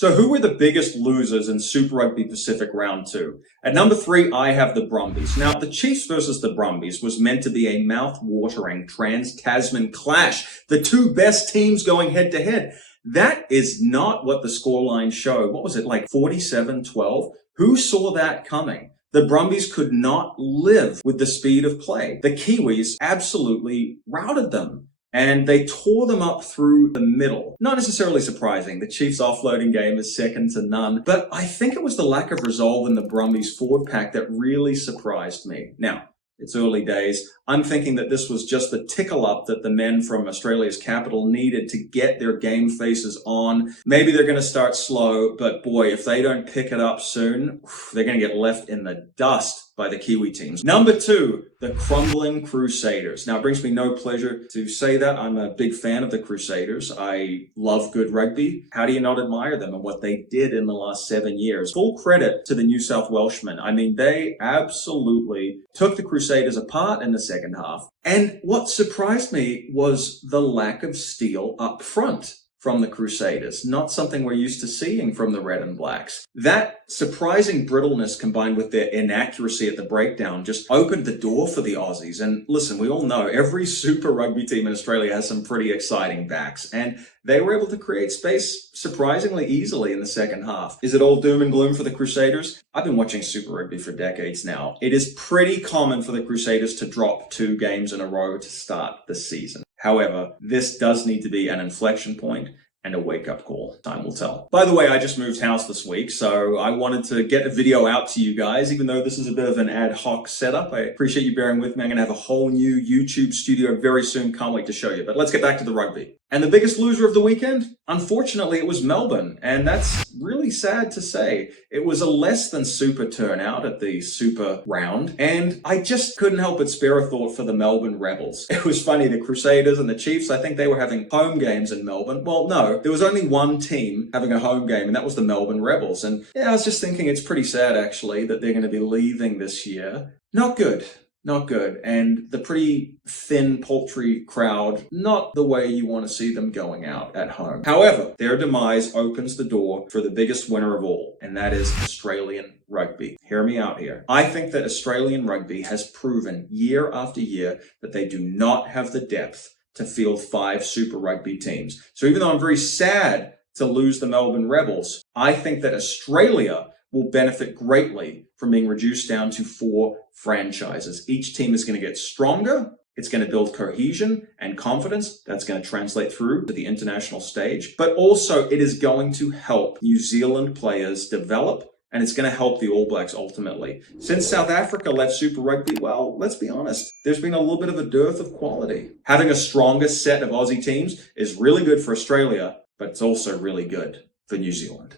So who were the biggest losers in Super Rugby Pacific Round 2? At number 3, I have the Brumbies. Now, the Chiefs versus the Brumbies was meant to be a mouth-watering trans-Tasman clash. The two best teams going head-to-head. That is not what the scoreline showed. What was it, like 47-12? Who saw that coming? The Brumbies could not live with the speed of play. The Kiwis absolutely routed them. And they tore them up through the middle. Not necessarily surprising. The Chiefs' offloading game is second to none. But I think it was the lack of resolve in the Brumbies forward pack that really surprised me. Now, it's early days. I'm thinking that this was just the tickle up that the men from Australia's capital needed to get their game faces on. Maybe they're going to start slow, but boy, if they don't pick it up soon, they're going to get left in the dust by the Kiwi teams. Number 2, the crumbling Crusaders. Now, it brings me no pleasure to say that. I'm a big fan of the Crusaders. I love good rugby. How do you not admire them and what they did in the last 7 years? Full credit to the New South Welshmen. I mean, they absolutely took the Crusaders apart in the second half. And what surprised me was the lack of steel up front from the Crusaders, not something we're used to seeing from the Red and Blacks. That surprising brittleness combined with their inaccuracy at the breakdown just opened the door for the Aussies. And listen, we all know every Super Rugby team in Australia has some pretty exciting backs, and they were able to create space surprisingly easily in the second half. Is it all doom and gloom for the Crusaders? I've been watching Super Rugby for decades now. It is pretty common for the Crusaders to drop 2 games in a row to start the season. However, this does need to be an inflection point and a wake-up call. Time will tell. By the way, I just moved house this week, so I wanted to get a video out to you guys, even though this is a bit of an ad hoc setup. I appreciate you bearing with me. I'm going to have a whole new YouTube studio very soon. Can't wait to show you. But let's get back to the rugby. And the biggest loser of the weekend? Unfortunately, it was Melbourne. And that's really sad to say. It was a less than super turnout at the Super round. And I just couldn't help but spare a thought for the Melbourne Rebels. It was funny, the Crusaders and the Chiefs, I think they were having home games in Melbourne. Well, no, there was only one team having a home game, and that was the Melbourne Rebels. And yeah, I was just thinking it's pretty sad, actually, that they're going to be leaving this year. Not good. Not good. And the pretty thin, paltry crowd, not the way you want to see them going out at home. However, their demise opens the door for the biggest winner of all, and that is Australian rugby. Hear me out here. I think that Australian rugby has proven year after year that they do not have the depth to field 5 Super Rugby teams. So even though I'm very sad to lose the Melbourne Rebels, I think that Australia will benefit greatly from being reduced down to 4 franchises. Each team is going to get stronger. It's going to build cohesion and confidence. That's going to translate through to the international stage. But also, it is going to help New Zealand players develop, and it's going to help the All Blacks ultimately. Since South Africa left Super Rugby, well, let's be honest, there's been a little bit of a dearth of quality. Having a stronger set of Aussie teams is really good for Australia, but it's also really good for New Zealand.